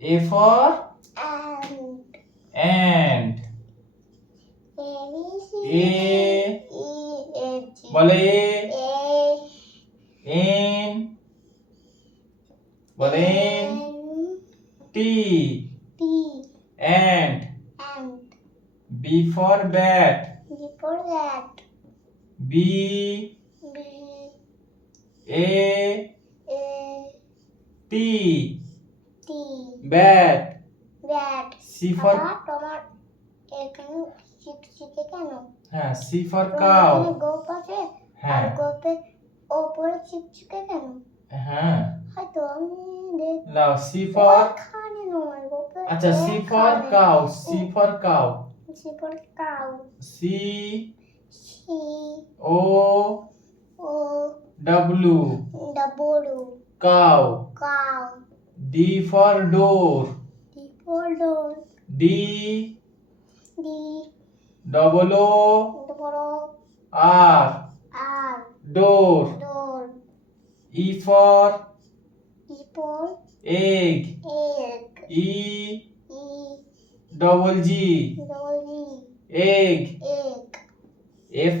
A for and. ant. A বলে N বলেন T ant. B for bat. B A T bat. C for হ্যাঁ C for cow. হ্যাঁ হ্যাঁ নাও C for আচ্ছা C for cow. C for cow. C O W cow. D for door. D double O R door. E for egg. E double G egg. F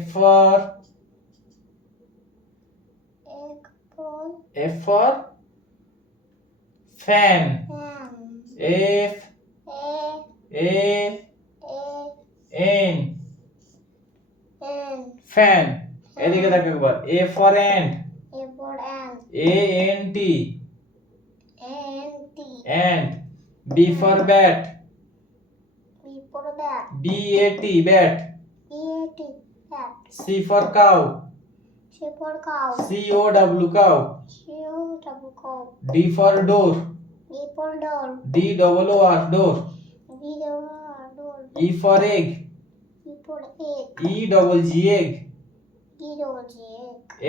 for fan. F A N fan. এদিকে দেখো একবার A for ant. A N T ant. B for bat. B A T bat. C for cow. C O W cow. D for door. D double O R door. E for egg. E double G egg.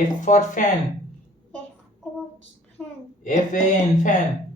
F for fan. F A N fan.